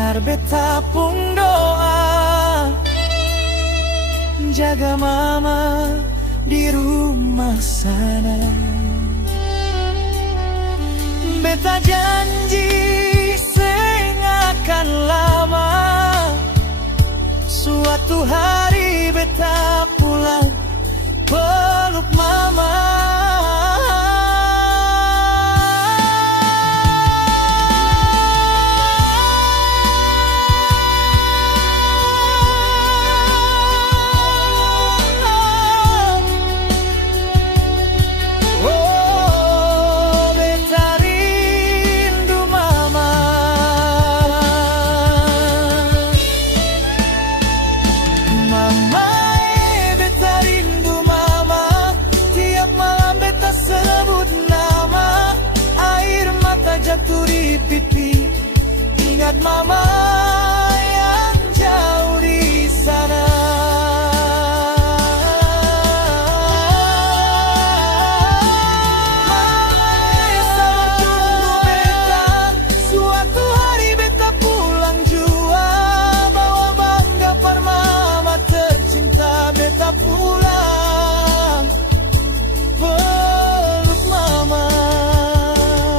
dengar beta pun doa, jaga mama di rumah sana. Beta janji seng akan lama, suatu hari beta pulang peluk mama. Jatuh di pipi, ingat mama yang jauh di sana. Mama sama tunggu beta, suatu hari beta pulang jua, bawa bangga par mama tercinta beta pulang.